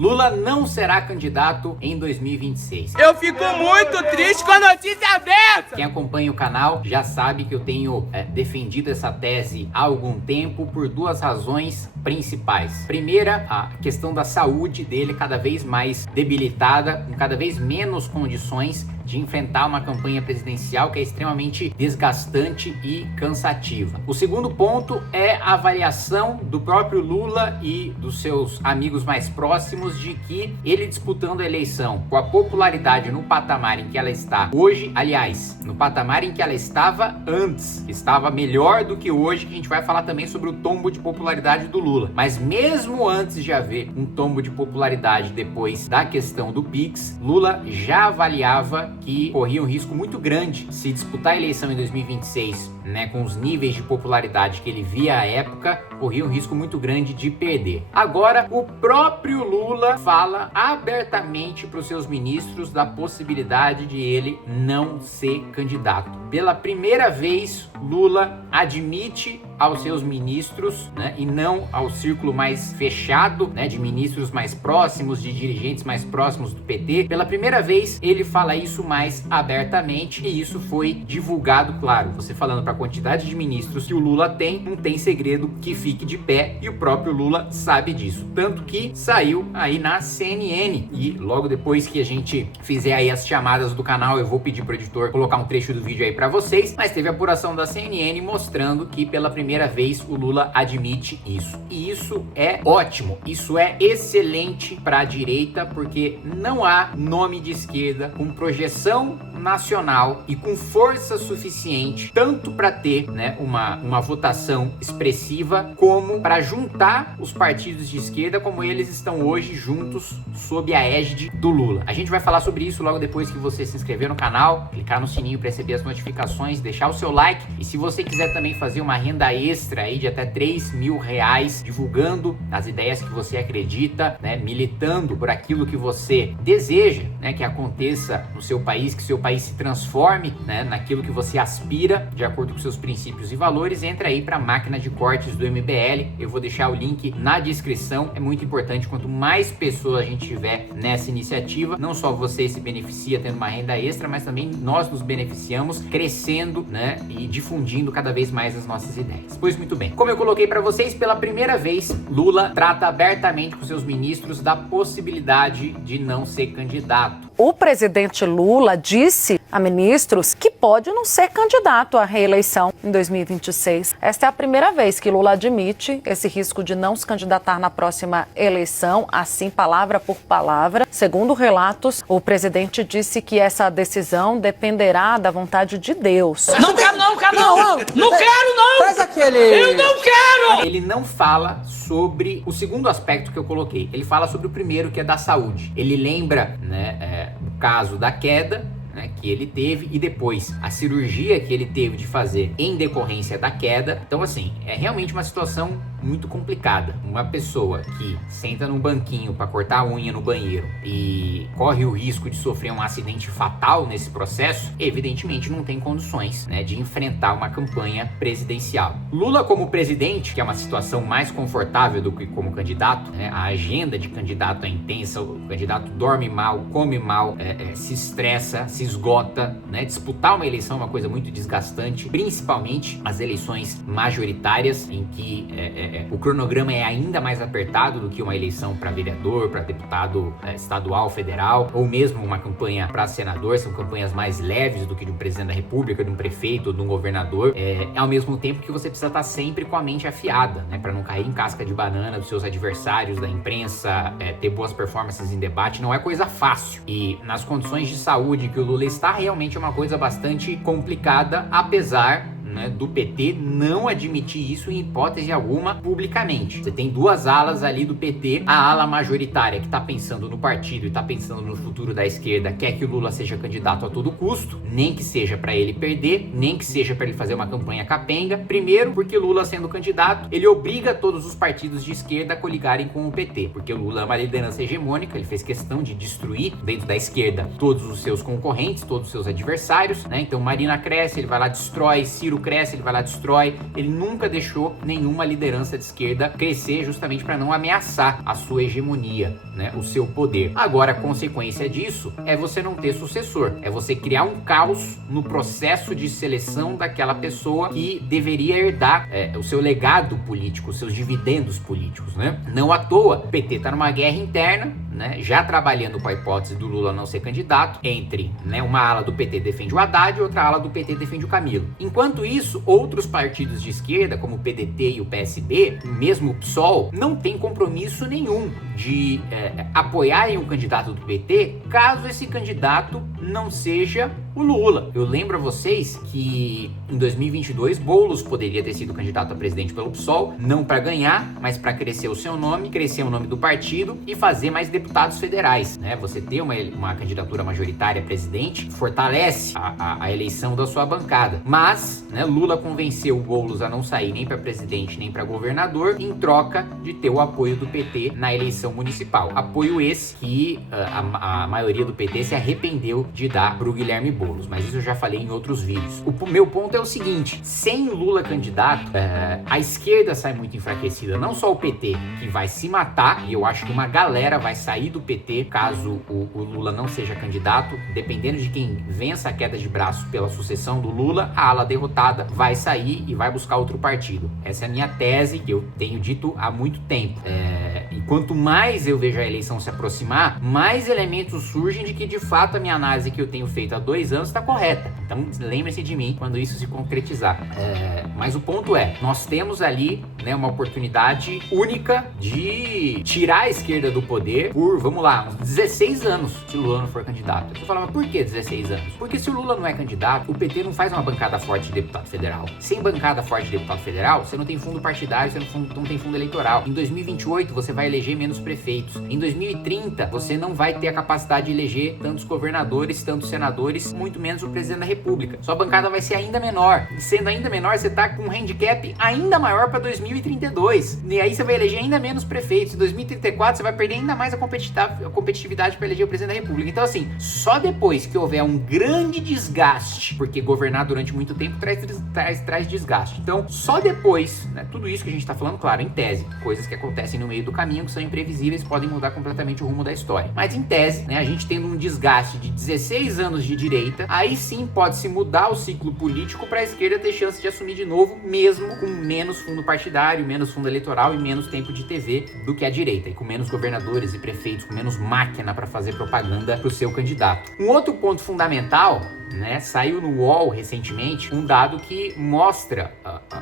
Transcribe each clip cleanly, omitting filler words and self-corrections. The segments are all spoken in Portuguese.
Lula não será candidato em 2026. Eu fico muito triste com a notícia dessa! Quem acompanha o canal já sabe que eu tenho defendido essa tese há algum tempo por duas razões principais. Primeira, a questão da saúde dele cada vez mais debilitada, com cada vez menos condições de enfrentar uma campanha presidencial que é extremamente desgastante e cansativa. O segundo ponto é a avaliação do próprio Lula e dos seus amigos mais próximos de que ele disputando a eleição com a popularidade no patamar em que ela está hoje, aliás, no patamar em que ela estava antes, estava melhor do que hoje, que a gente vai falar também sobre o tombo de popularidade do Lula. Mas mesmo antes de haver um tombo de popularidade depois da questão do Pix, Lula já avaliava que corria um risco muito grande se disputar a eleição em 2026, com os níveis de popularidade que ele via à época, corria um risco muito grande de perder. Agora, o próprio Lula fala abertamente para os seus ministros da possibilidade de ele não ser candidato. Pela primeira vez, Lula admite aos seus ministros, e não ao círculo mais fechado, de ministros mais próximos, de dirigentes mais próximos do PT. Pela primeira vez, ele fala isso mais abertamente e isso foi divulgado, claro. Você falando para a quantidade de ministros que o Lula tem, não tem segredo que fique de pé e o próprio Lula sabe disso. Tanto que saiu aí na CNN e logo depois que a gente fizer aí as chamadas do canal, eu vou pedir pro editor colocar um trecho do vídeo aí para vocês, mas teve a apuração da CNN mostrando que pela primeira vez o Lula admite isso. E isso é ótimo, isso é excelente para a direita, porque não há nome de esquerda com projeção nacional e com força suficiente tanto para ter uma votação expressiva como para juntar os partidos de esquerda como eles estão hoje juntos sob a égide do Lula. A gente vai falar sobre isso logo depois que você se inscrever no canal, clicar no sininho para receber as notificações, deixar o seu like e se você quiser também fazer uma renda extra aí de até R$3.000 divulgando as ideias que você acredita, militando por aquilo que você deseja, que aconteça no seu país, que seu país se transforme, naquilo que você aspira, de acordo com seus princípios e valores, entra aí para a máquina de cortes do MBL. Eu vou deixar o link na descrição. É muito importante, quanto mais pessoas a gente tiver nessa iniciativa, não só você se beneficia tendo uma renda extra, mas também nós nos beneficiamos crescendo, e difundindo cada vez mais as nossas ideias. Pois muito bem, como eu coloquei para vocês, pela primeira vez, Lula trata abertamente com seus ministros da possibilidade de não ser candidato. O presidente Lula disse a ministros que pode não ser candidato à reeleição em 2026. Esta é a primeira vez que Lula admite esse risco de não se candidatar na próxima eleição, assim palavra por palavra. Segundo relatos, o presidente disse que essa decisão dependerá da vontade de Deus. Não quero não! Não quero não! Faz aquele... Eu não quero! Ele não fala sobre o segundo aspecto que eu coloquei. Ele fala sobre o primeiro, que é da saúde. Ele lembra, o caso da queda, que ele teve e depois a cirurgia que ele teve de fazer em decorrência da queda. Então assim, é realmente uma situação muito complicada. Uma pessoa que senta num banquinho para cortar a unha no banheiro e corre o risco de sofrer um acidente fatal nesse processo, evidentemente não tem condições, de enfrentar uma campanha presidencial. Lula como presidente, que é uma situação mais confortável do que como candidato, a agenda de candidato é intensa, o candidato dorme mal, come mal, se estressa, se esgota, disputar uma eleição é uma coisa muito desgastante, principalmente as eleições majoritárias, em que o cronograma é ainda mais apertado do que uma eleição para vereador, para deputado estadual, federal, ou mesmo uma campanha para senador. São campanhas mais leves do que de um presidente da república, de um prefeito ou de um governador, ao mesmo tempo que você precisa estar sempre com a mente afiada, para não cair em casca de banana dos seus adversários, da imprensa, ter boas performances em debate. Não é coisa fácil, e nas condições de saúde que o Lula está, realmente é uma coisa bastante complicada, apesar do PT não admitir isso em hipótese alguma publicamente. Você tem duas alas ali do PT, a ala majoritária que está pensando no partido e está pensando no futuro da esquerda, quer que o Lula seja candidato a todo custo, nem que seja para ele perder, nem que seja para ele fazer uma campanha capenga. Primeiro, porque Lula sendo candidato, ele obriga todos os partidos de esquerda a coligarem com o PT, porque o Lula é uma liderança hegemônica, ele fez questão de destruir dentro da esquerda todos os seus concorrentes, todos os seus adversários, então Marina cresce, ele vai lá, destrói, Ciro cresce, ele vai lá, destrói. Ele nunca deixou nenhuma liderança de esquerda crescer, justamente para não ameaçar a sua hegemonia, né, o seu poder. Agora, a consequência disso é você não ter sucessor, é você criar um caos no processo de seleção daquela pessoa que deveria herdar o seu legado político, os seus dividendos políticos, né? Não à toa, o PT está numa guerra interna, né, já trabalhando com a hipótese do Lula não ser candidato, entre, né, uma ala do PT defende o Haddad e outra ala do PT defende o Camilo. Enquanto isso, outros partidos de esquerda, como o PDT e o PSB, mesmo o PSOL, não tem compromisso nenhum de apoiarem um candidato do PT, caso esse candidato não seja o Lula. Eu lembro a vocês que em 2022 Boulos poderia ter sido candidato a presidente pelo PSOL, não para ganhar, mas para crescer o seu nome, crescer o nome do partido e fazer mais deputados federais, né? Você ter uma candidatura majoritária a presidente fortalece a eleição da sua bancada. Mas, né, Lula convenceu o Boulos a não sair nem para presidente nem para governador, em troca de ter o apoio do PT na eleição municipal. Apoio esse que a maioria do PT se arrependeu de dar para o Guilherme Boulos, mas isso eu já falei em outros vídeos. O meu ponto é o seguinte: sem o Lula candidato, a esquerda sai muito enfraquecida, não só o PT, que vai se matar, e eu acho que uma galera vai sair do PT caso o Lula não seja candidato, dependendo de quem vença a queda de braço pela sucessão do Lula, a ala derrotada vai sair e vai buscar outro partido. Essa é a minha tese, que eu tenho dito há muito tempo. E quanto mais eu vejo a eleição se aproximar, mais elementos surgem de que de fato a minha análise que eu tenho feito há 2 anos está correta. Então lembre-se de mim quando isso se concretizar. Mas o ponto é, nós temos ali, né, uma oportunidade única de tirar a esquerda do poder por, vamos lá, uns 16 anos, se o Lula não for candidato. Você fala, mas por que 16 anos? Porque se o Lula não é candidato, o PT não faz uma bancada forte de deputado federal. Sem bancada forte de deputado federal, você não tem fundo partidário, você não tem fundo eleitoral. Em 2028, você vai eleger menos prefeitos. Em 2030, você não vai ter a capacidade de eleger tantos governadores, tantos senadores, muito menos o presidente da República. Sua bancada vai ser ainda menor. E sendo ainda menor, você tá com um handicap ainda maior para 2032. E aí você vai eleger ainda menos prefeitos. Em 2034, você vai perder ainda mais a competitividade para eleger o presidente da República. Então, assim, só depois que houver um grande desgaste, porque governar durante muito tempo traz desgaste. Então, só depois, né, tudo isso que a gente tá falando, claro, em tese, coisas que acontecem no meio do caminho, que são imprevisíveis, podem mudar completamente o rumo da história. Mas em tese, né, a gente tendo um desgaste de 16 anos de direita, aí sim pode-se mudar o ciclo político para a esquerda ter chance de assumir de novo, mesmo com menos fundo partidário, menos fundo eleitoral e menos tempo de TV do que a direita, e com menos governadores e prefeitos, com menos máquina para fazer propaganda para o seu candidato. Um outro ponto fundamental, né, saiu no UOL recentemente um dado que mostra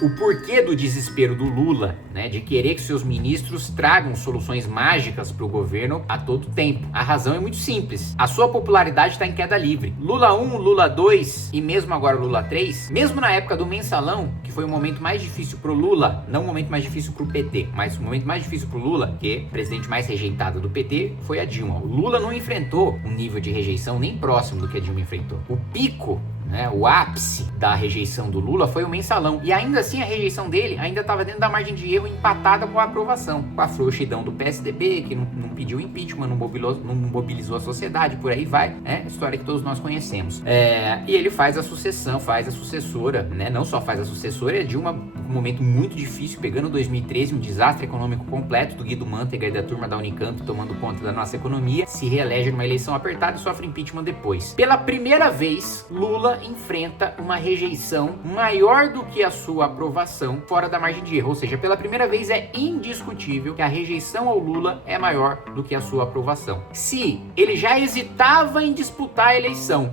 o porquê do desespero do Lula, né, de querer que seus ministros tragam soluções mágicas para o governo a todo tempo. A razão é muito simples: a sua popularidade está em queda livre. Lula 1, Lula 2 e mesmo agora Lula 3, mesmo na época do mensalão, que foi o momento mais difícil pro Lula, não o momento mais difícil pro PT, mas o momento mais difícil pro Lula, que o presidente mais rejeitado do PT foi a Dilma. O Lula não enfrentou um nível de rejeição nem próximo do que a Dilma enfrentou. O pico, né, o ápice da rejeição do Lula foi o mensalão, e ainda assim a rejeição dele ainda estava dentro da margem de erro, empatada com a aprovação, com a frouxidão do PSDB, que não pediu impeachment, não mobilizou a sociedade, por aí vai, né, história que todos nós conhecemos. E ele faz a sucessora, né, não só faz a sucessora, é de um momento muito difícil, pegando 2013, um desastre econômico completo do Guido Mantega e da turma da Unicamp tomando conta da nossa economia, se reelege numa eleição apertada e sofre impeachment depois. Pela primeira vez, Lula enfrenta uma rejeição maior do que a sua aprovação fora da margem de erro, ou seja, pela primeira vez é indiscutível que a rejeição ao Lula é maior do que a sua aprovação. Se ele já hesitava em disputar a eleição,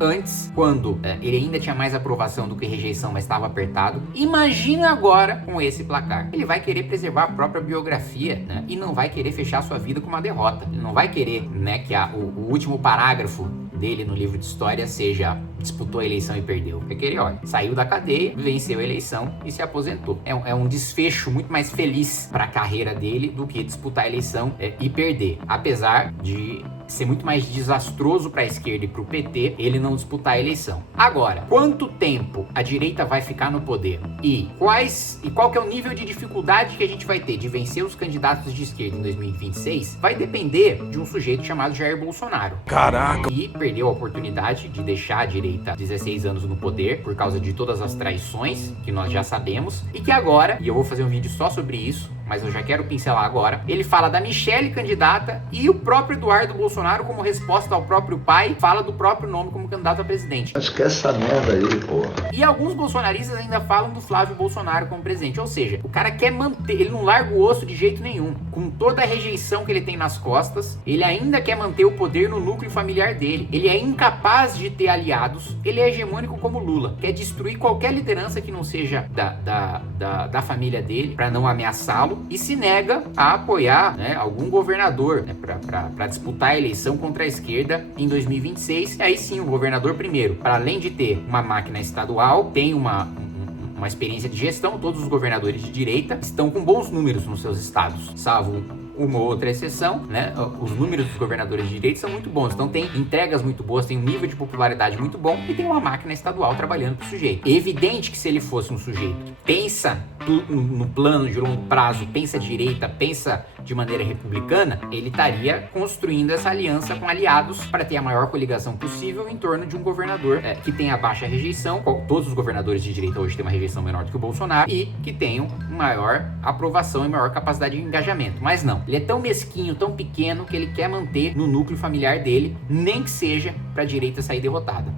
antes, quando ele ainda tinha mais aprovação do que rejeição, mas estava apertado, imagina agora com esse placar. Ele vai querer preservar a própria biografia, né, e não vai querer fechar sua vida com uma derrota. Ele não vai querer, né, que o último parágrafo dele no livro de história seja disputou a eleição e perdeu. Porque ele, olha, saiu da cadeia, venceu a eleição e se aposentou. É um desfecho muito mais feliz para a carreira dele do que disputar a eleição e perder. Apesar de ser muito mais desastroso para a esquerda e para o PT ele não disputar a eleição. Agora, quanto tempo a direita vai ficar no poder e qual que é o nível de dificuldade que a gente vai ter de vencer os candidatos de esquerda em 2026 vai depender de um sujeito chamado Jair Bolsonaro. Caraca! E perdeu a oportunidade de deixar a direita 16 anos no poder por causa de todas as traições que nós já sabemos e que agora, e eu vou fazer um vídeo só sobre isso, mas eu já quero pincelar agora, ele fala da Michelle candidata e o próprio Eduardo Bolsonaro, como resposta ao próprio pai, fala do próprio nome como candidato a presidente. Acho que essa merda aí, porra. E alguns bolsonaristas ainda falam do Flávio Bolsonaro como presidente, ou seja, o cara quer manter, ele não larga o osso de jeito nenhum. Com toda a rejeição que ele tem nas costas, ele ainda quer manter o poder no núcleo familiar dele. Ele é incapaz de ter aliados, ele é hegemônico como Lula, quer destruir qualquer liderança que não seja da família dele, para não ameaçá-lo, e se nega a apoiar, né, algum governador, né, para disputar a eleição contra a esquerda em 2026. E aí sim, o governador primeiro, para além de ter uma máquina estadual, tem uma experiência de gestão. Todos os governadores de direita estão com bons números nos seus estados, salvo uma ou outra exceção, né? Os números dos governadores de direita são muito bons, então tem entregas muito boas, tem um nível de popularidade muito bom e tem uma máquina estadual trabalhando pro sujeito. É evidente que se ele fosse um sujeito que pensa no plano de longo prazo, pensa direita, pensa de maneira republicana, ele estaria construindo essa aliança com aliados para ter a maior coligação possível em torno de um governador que tenha baixa rejeição. Todos os governadores de direita hoje têm uma rejeição menor do que o Bolsonaro e que tenham maior aprovação e maior capacidade de engajamento. Mas não, ele é tão mesquinho, tão pequeno, que ele quer manter no núcleo familiar dele, nem que seja para a direita sair derrotada.